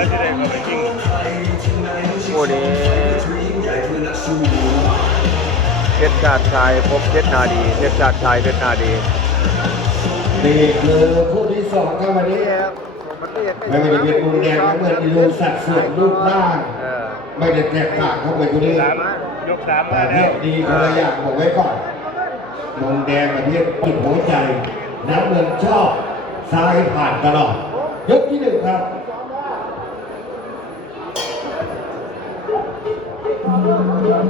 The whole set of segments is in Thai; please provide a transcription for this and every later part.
แล้วจะได้เข้าไปยิงคู่นี้เพชรชาติชายพบเพชรนาดีเพชรชาติชายเพชรนาดีนี่คือคู่ที่สองครับวันนี้ครับไม่ไม่ว่าจะเป็นมุมแดงน้ำเงินดีดูสัดส่วนรูปร่างไม่ได้แตกต่างครับไปคู่นี้ยกสามปมาระเภแล้วทดีคนละอย่างบอกไว้ก่อนมุมแดงประเภทจิตหัวใจน้ำเงินชอบซ้ายผ่านตลอดยกที่หนึ่งครับ ผ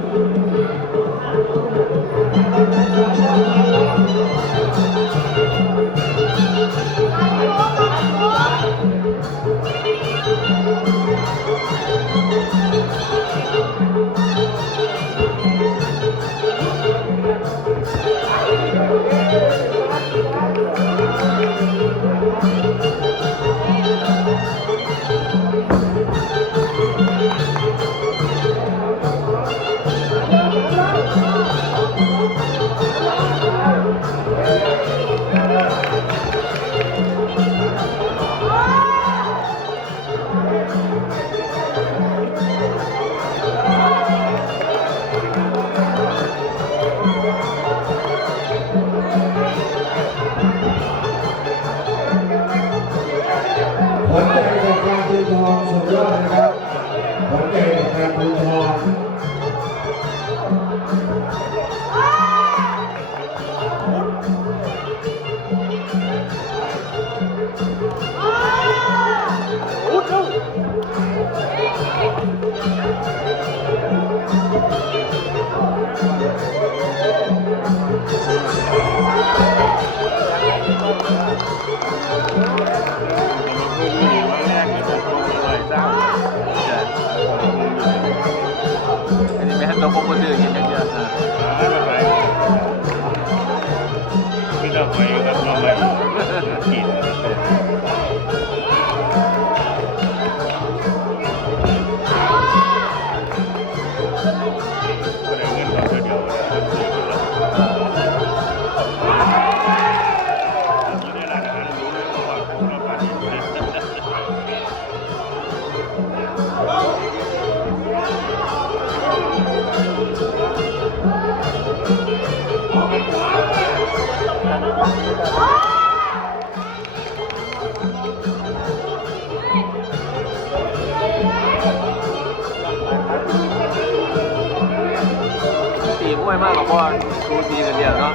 บพ่อดูตีกันเดียวเนาะ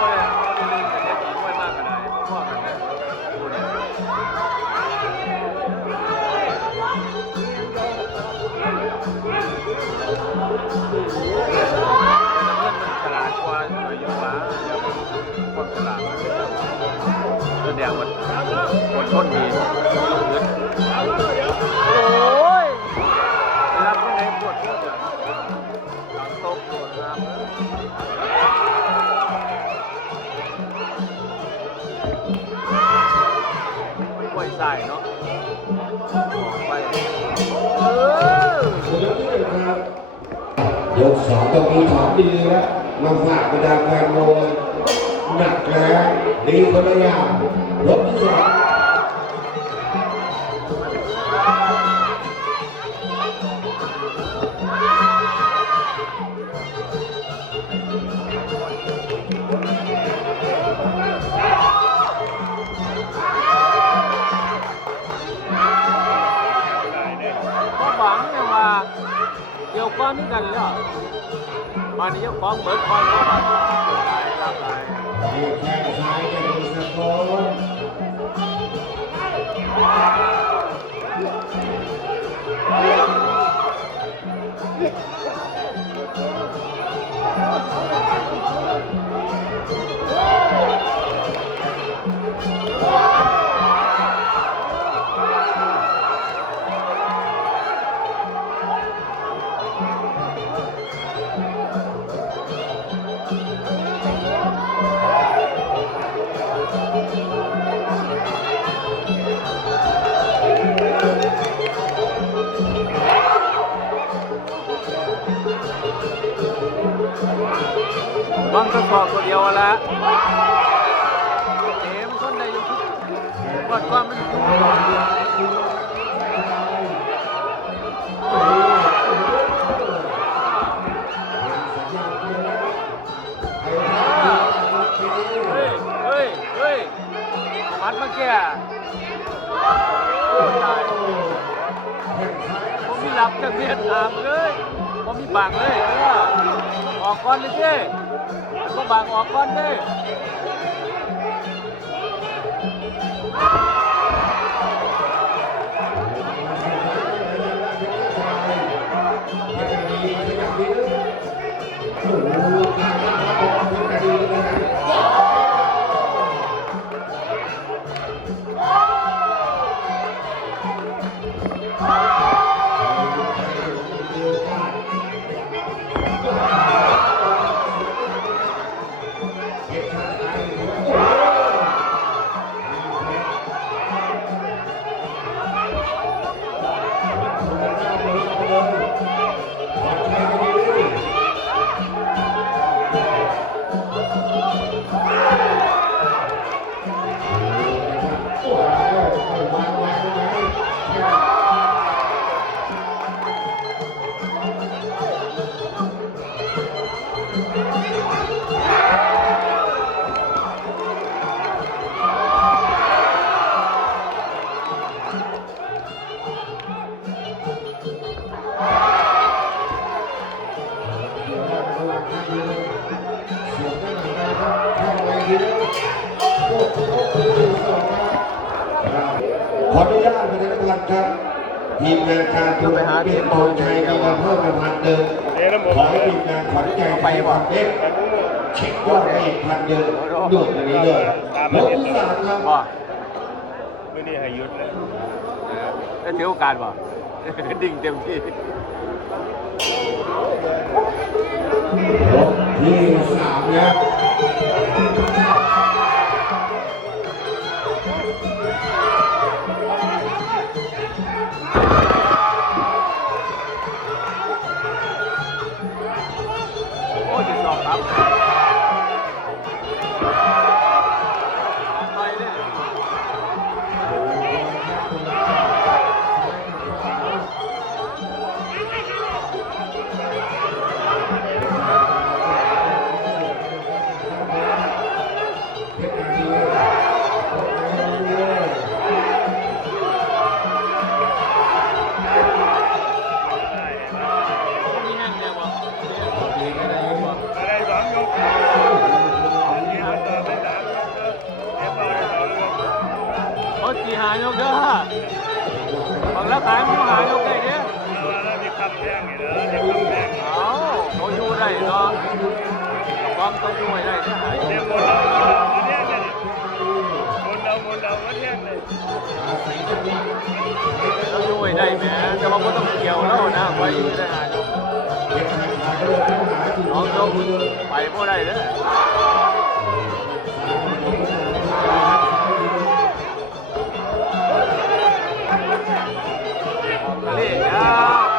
ก็เลยก็เลยเล่นกันเนี่ยตีมวยมากกันเลยพ่อกันคู่เนี้ยน้ำายเนาะไปเออยกที่หนึ่งครับยกสองต้องมีของดีแล้วมาฝากบรรดาแฟนมวยหนักแล้วดีคนละอย่างยกที่สาม เกี่ยวก้อนด้วยกันแล้วมานี้ยังของเบิดก้อนแล้วครับหลายครับหล บางก็สอบตัวเดียวแล้วเกมคนใด้อยู่วัดความมันมัดมาแก่ผมมีหลับจาเพียรถามเลย ผมมีปากเลย ออกก่อนเลยเจ้ก็บางออกก่อนเด้ขออ เช็คยอดไปอีกพันเดิมด่วนอันนี้เลยรถที่สามครับพ่อไม่นี่ให้ยุดเลยได้ถือโอกาสป่ะดิ่งเต็มที่รถที่สามนะ แล้วขายหมูหายกได้เด้อแล้วมีคำแจ้งอยู่แล้วมีคำแจ้งเอาเขาอยู่ได้เนาะความต้องอยู่ให้ได้เด้อหายเรียกคนเราคนเที่ยงเลยคนเราคนเราคนเที่ยงเลยเราอยู่ให้ได้แหมแต่ว่าบ่ต้องเกี่ยวแล้วนะไว้อยู่ได้หายกเพชรนาทีก็เลยเข้าหาจุดน้องยกไปบ่ได้เด้ออ Yeah.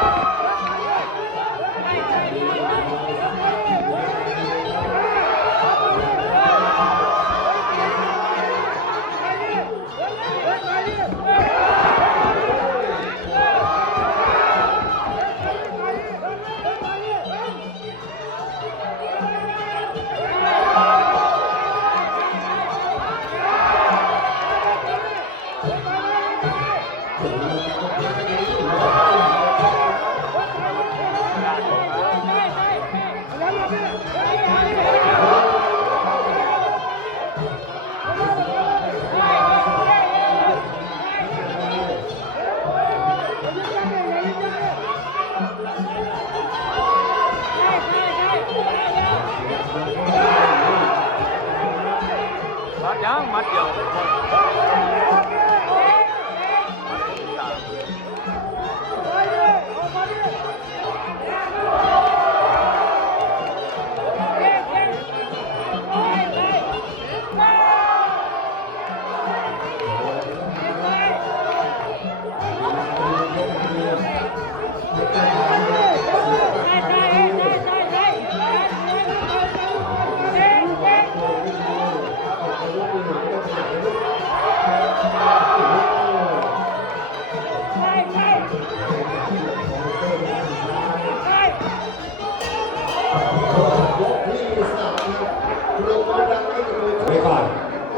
ว้ก่อน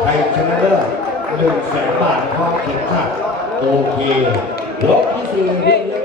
ใครชนะเลิศหนึ่งแสนบาทพร้อมเข็มขัดโอเคลบที่สี่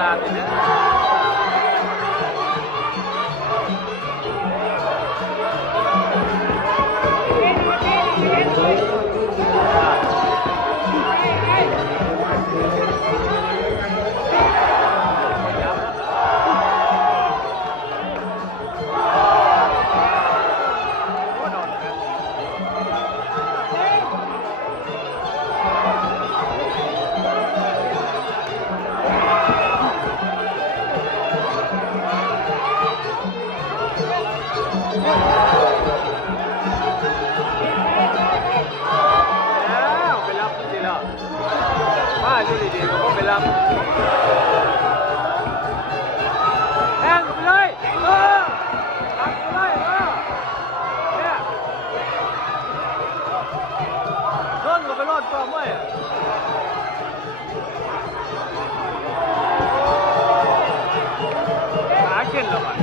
Celal abinin หาเกินแล้วมัน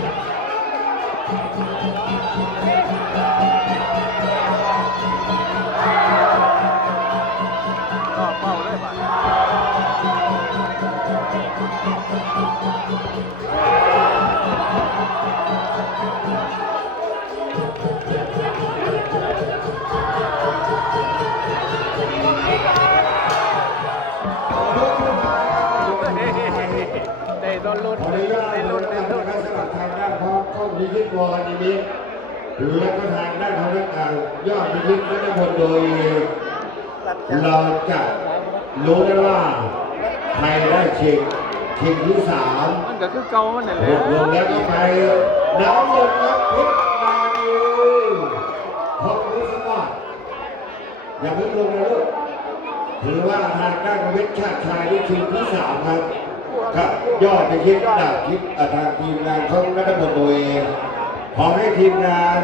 ก็เป้าเลยบัดเตะโดนลุ้นางด้านของกล้องดิจิทัลนิมิตและก็ทางด้านของนักอ่านยอดนิมิตและก็ผลโดย เราจะรู้ได้ว่าใครได้ชิงชิงที่สามมันก็คือเก่ามันนั่นแหรละวมรวมแล้วก็ไปน้ำหมดครับพิษนาดีของวิศวะอย่าเพิ่งลงนะลูกถือว่าทางด้านวิทย์ชาติชายที่ชิงที่สามครับ ครับยอดจะคิดดาบคิดอะทางทีมงานเขาไม่ได้หมดตัวเองขอให้ทีมงาน